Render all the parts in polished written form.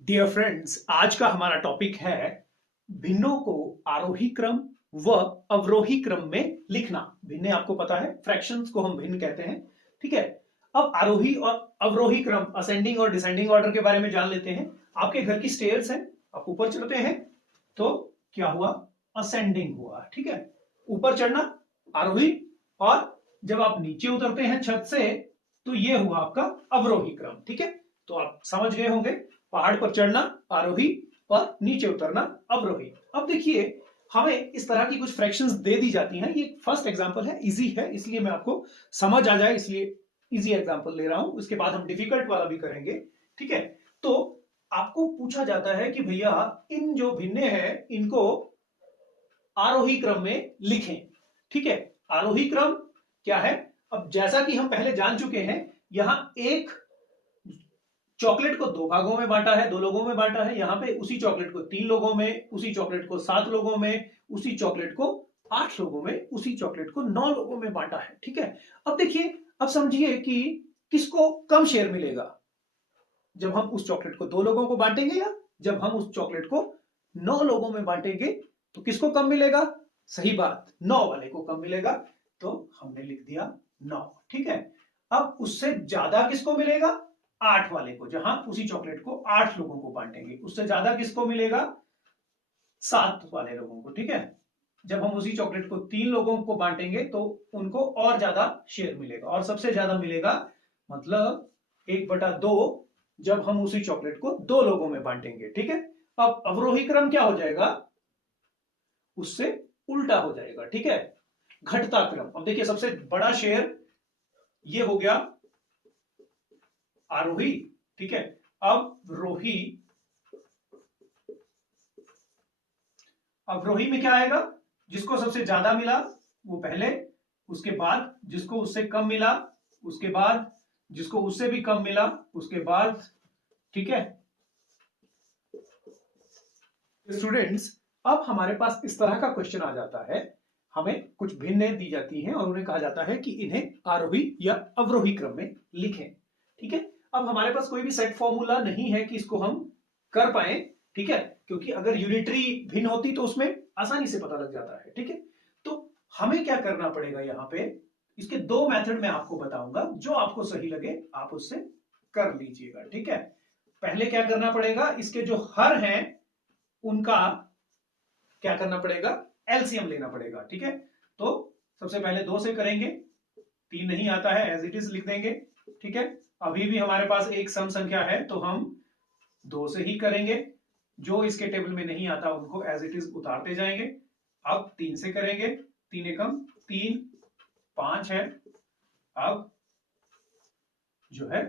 Dear friends, आज का हमारा टॉपिक है भिन्नों को आरोही क्रम व अवरोही क्रम में लिखना। भिन्न आपको पता है, फ्रैक्शंस को हम भिन्न कहते हैं। ठीक है। अब आरोही और अवरोही क्रम, असेंडिंग और डिसेंडिंग ऑर्डर के बारे में जान लेते हैं। आपके घर की स्टेयर्स हैं, आप ऊपर चढ़ते हैं तो क्या हुआ? असेंडिंग हुआ। ठीक है, ऊपर चढ़ना आरोही, और जब आप नीचे उतरते हैं छत से तो ये हुआ आपका अवरोही क्रम। ठीक है, तो आप समझ गए होंगे, पहाड़ पर चढ़ना आरोही और नीचे उतरना अवरोही। अब देखिए, हमें इस तरह की कुछ फ्रैक्शंस दे दी जाती हैं। ये फर्स्ट एग्जांपल है, इजी है, इसलिए मैं आपको समझ आ जाए इसलिए इजी एग्जांपल ले रहा हूं। उसके बाद हम डिफिकल्ट वाला भी करेंगे। ठीक है, तो आपको पूछा जाता है कि भैया इन जो भिन्ने हैं इनको आरोही क्रम में लिखें। ठीक है, आरोही क्रम क्या है? अब जैसा कि हम पहले जान चुके हैं, यहां एक चॉकलेट को दो भागों में बांटा है, दो लोगों में बांटा है। यहां पे उसी चॉकलेट को 3 लोगों में, उसी चॉकलेट को 7 लोगों में, उसी चॉकलेट को 8 लोगों में, उसी चॉकलेट को 9 लोगों में बांटा है। ठीक है, अब देखिए, अब समझिए कि किसको कम शेयर मिलेगा जब हम उस चॉकलेट को 2 लोगों को बांटेंगे, या जब हम उस चॉकलेट को 9 लोगों में बांटेंगे तो किसको कम मिलेगा? सही बात, 9 वाले को कम मिलेगा। तो हमने लिख दिया 9। ठीक है, अब उससे ज्यादा किसको मिलेगा? 8 वाले को, जहां उसी चॉकलेट को 8 लोगों को बांटेंगे। उससे ज्यादा किसको मिलेगा? 7 वाले लोगों को। ठीक है, जब हम उसी चॉकलेट को 3 लोगों को बांटेंगे तो उनको और ज्यादा शेयर मिलेगा, और सबसे ज्यादा मिलेगा मतलब 1/2 जब हम उसी चॉकलेट को 2 लोगों में बांटेंगे। ठीक है, अब अवरोही क्रम क्या हो जाएगा? उससे उल्टा हो जाएगा। ठीक है, घटता क्रम। अब देखिए, सबसे बड़ा शेयर ये हो गया आरोही। ठीक है, अवरोही, अवरोही में क्या आएगा? जिसको सबसे ज्यादा मिला वो पहले, उसके बाद जिसको उससे कम मिला, उसके बाद जिसको उससे भी कम मिला, उसके बाद। ठीक है स्टूडेंट्स, अब हमारे पास इस तरह का क्वेश्चन आ जाता है। हमें कुछ भिन्नें दी जाती हैं और उन्हें कहा जाता है कि इन्हें आरोही या अवरोही क्रम में लिखें। ठीक है, अब हमारे पास कोई भी सेट फॉर्मूला नहीं है कि इसको हम कर पाए। ठीक है, क्योंकि अगर यूनिटरी भिन्न होती तो उसमें आसानी से पता लग जाता है। ठीक है, तो हमें क्या करना पड़ेगा यहां पे? इसके 2 मेथड मैं आपको बताऊंगा, जो आपको सही लगे आप उससे कर लीजिएगा। ठीक है, पहले क्या करना पड़ेगा? इसके जो हर हैं उनका क्या करना पड़ेगा? एलसीएम लेना पड़ेगा। ठीक है, तो सबसे पहले 2 से करेंगे, 3 नहीं आता है, एज इट इज लिख देंगे। ठीक है, अभी भी हमारे पास एक सम संख्या है तो हम 2 से ही करेंगे। जो इसके टेबल में नहीं आता उनको एज इट इज उतारते जाएंगे। अब 3 से करेंगे, 3 एकम 3, 5 है। अब जो है,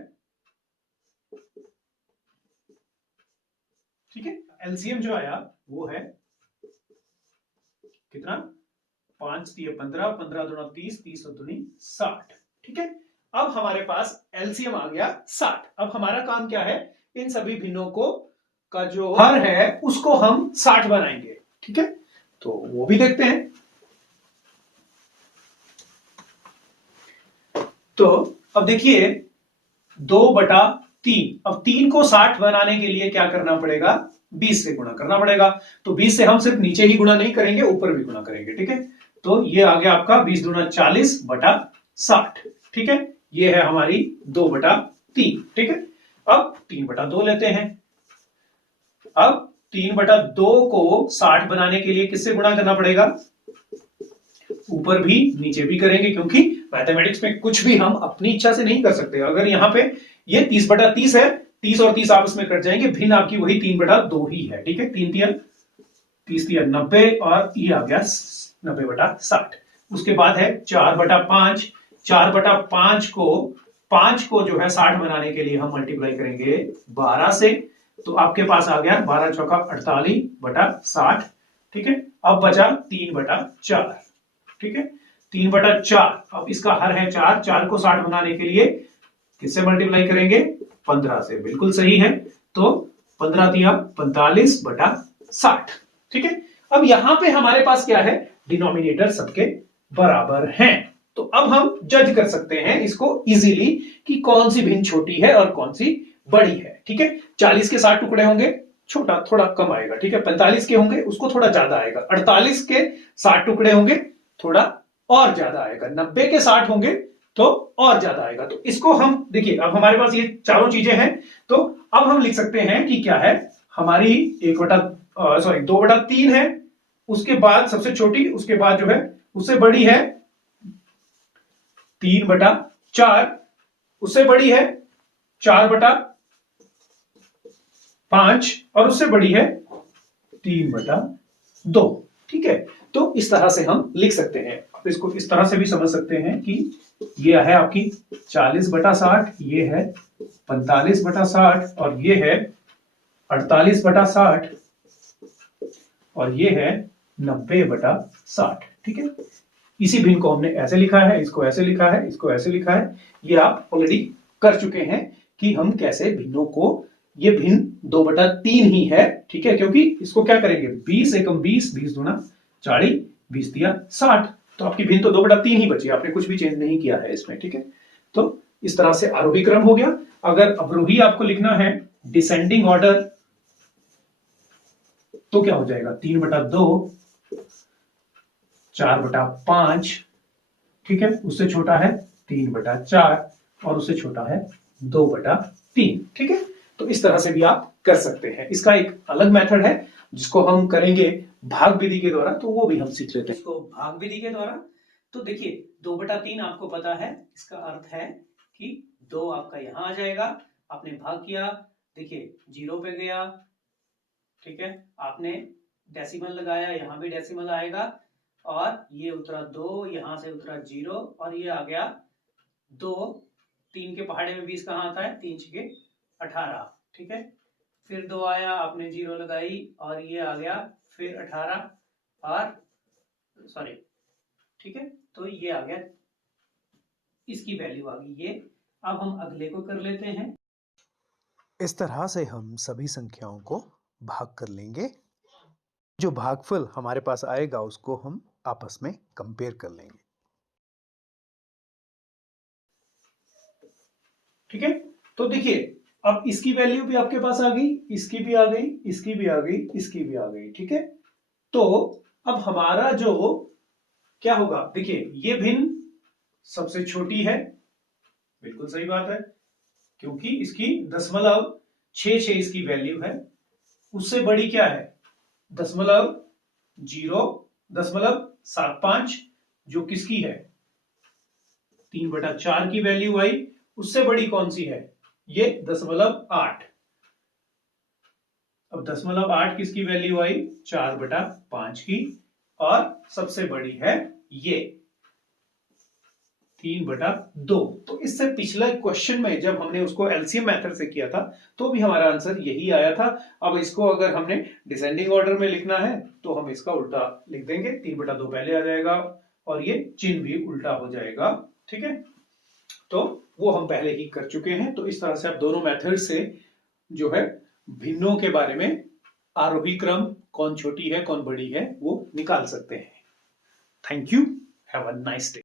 ठीक है, एलसीएम जो आया वो है कितना? 5 3 15, 15 दूना 30, 30 दूनी 60। ठीक है, अब हमारे पास एलसीएम आ गया 60। अब हमारा काम क्या है? इन सभी भिन्नों को का जो हर है उसको हम 60 बनाएंगे। ठीक है, तो वो भी देखते हैं। तो अब देखिए, 2/3। अब 3 को 60 बनाने के लिए क्या करना पड़ेगा? 20 से गुणा करना पड़ेगा। तो 20 से हम सिर्फ नीचे ही गुणा नहीं करेंगे, ऊपर भी गुणा करेंगे। ठीक है, तो ये आ गया आपका 20 दूना 40/60। ठीक है, ये है हमारी 2/3। ठीक है, अब 3/2 लेते हैं। अब 3/2 को 60 बनाने के लिए किससे गुणा करना पड़ेगा? ऊपर भी नीचे भी करेंगे, क्योंकि मैथमेटिक्स में कुछ भी हम अपनी इच्छा से नहीं कर सकते। अगर यहां पे ये 30/30 है, 30 और 30 आपस में कट जाएंगे, भिन्न आपकी वही 3/2 ही है। ठीक है, 3 3 30 3 90, और ये आ गया 90/60। उसके बाद है 4/5। 4/5 को 5 को जो है 60 बनाने के लिए हम मल्टीप्लाई करेंगे 12 से, तो आपके पास आ गया 12 चौका 48/60। ठीक है, अब बचा 3/4। ठीक है, 3/4। अब इसका हर है 4, 4 को 60 बनाने के लिए किससे मल्टीप्लाई करेंगे? 15 से। बिल्कुल सही है, तो 15 3 45/60। ठीक है, अब यहां पे हमारे पास क्या है? डिनोमिनेटर सबके बराबर हैं, तो अब हम जज कर सकते हैं इसको इजीली कि कौन सी भिन्न छोटी है और कौन सी बड़ी है। ठीक है, 40 के 60 टुकड़े होंगे, छोटा थोड़ा कम आएगा, ठीक है। 45 के होंगे, उसको थोड़ा ज्यादा आएगा। 48 के 60 टुकड़े होंगे, थोड़ा और ज्यादा आएगा। 90 के 60 होंगे तो और ज्यादा आएगा। तो इसको हम देखिए, अब हमारे पास ये चारों चीजें हैं, तो अब हम लिख सकते हैं कि क्या है हमारी 2/3 है, उसके बाद सबसे छोटी, उसके बाद जो है उससे बड़ी है 3/4, उससे बड़ी है 4/5 और उससे बड़ी है 3/2। ठीक है, तो इस तरह से हम लिख सकते हैं। आप इसको इस तरह से भी समझ सकते हैं कि ये है आपकी 40/60, ये है 45/60 और ये है 48/60 और ये है 90/60। ठीक है, इसी भिन्न को हमने ऐसे लिखा है, इसको ऐसे लिखा है, इसको ऐसे लिखा है। ये आप ऑलरेडी कर चुके हैं कि हम कैसे भिन्नों को, ये भिन्न 2/3 ही है, ठीक है, क्योंकि इसको क्या करेंगे 20 एकम 20, 20 दूना 40, 20 दिया 60, तो आपकी भिन्न तो 2/3 ही बची, आपने कुछ भी चेंज नहीं किया है इसमें। ठीक है, तो इस तरह से आरोही क्रम हो गया। अगर अवरोही आपको लिखना है डिसेंडिंग ऑर्डर, तो क्या हो जाएगा 3/2, 4/5, ठीक है, उससे छोटा है 3/4 और उससे छोटा है 2/3। ठीक है, तो इस तरह से भी आप कर सकते हैं। इसका एक अलग मेथड है जिसको हम करेंगे भाग विधि के द्वारा, तो वो भी हम सीख लेते हैं इसको भाग विधि के द्वारा। तो देखिए 2/3 आपको पता है, इसका अर्थ है कि 2 आपका यहां आ जाएगा, आपने भाग किया, देखिए 0 पे गया, ठीक है, आपने डेसिमल लगाया, यहां भी डेसिमल आएगा और ये उतरा 2, यहां से उतरा 0 और ये आ गया 2। 3 के पहाड़े में 20 कहां आता है, 3 छके 18, ठीक है। फिर 2 आया, आपने 0 लगाई और ये आ गया फिर 18 और सॉरी, ठीक है, तो ये आ गया, इसकी वैल्यू आ गई ये। अब हम अगले को कर लेते हैं। इस तरह से हम सभी संख्याओं को भाग कर लेंगे। जो भागफल हमारे पास आएगा उसको हम आपस में कंपेयर कर लेंगे। ठीक है, तो देखिए अब इसकी वैल्यू भी आपके पास आ गई, इसकी भी आ गई, इसकी भी आ गई, इसकी भी आ गई। ठीक है, तो अब हमारा जो क्या होगा, देखिए ये भिन्न सबसे छोटी है, बिल्कुल सही बात है, क्योंकि इसकी 0.66 इसकी वैल्यू है। उससे बड़ी क्या है 0.75, जो किसकी है 3/4 की वैल्यू आई। उससे बड़ी कौन सी है, ये 0.8। अब 0.8 किसकी वैल्यू आई 4/5 की, और सबसे बड़ी है ये 3/2। तो इससे पिछले क्वेश्चन में जब हमने उसको एलसीएम मेथड से किया था तो भी हमारा आंसर यही आया था। अब इसको अगर हमने डिसेंडिंग ऑर्डर में लिखना है तो हम इसका उल्टा लिख देंगे, 3/2 पहले आ जाएगा और ये चिन्ह भी उल्टा हो जाएगा। ठीक है, तो वो हम पहले ही कर चुके हैं। तो इस तरह से आप दोनों मेथड से जो है भिन्नों के बारे में, आरोही क्रम कौन छोटी है कौन बड़ी है, वो निकाल सकते हैं। Thank you, have a nice day.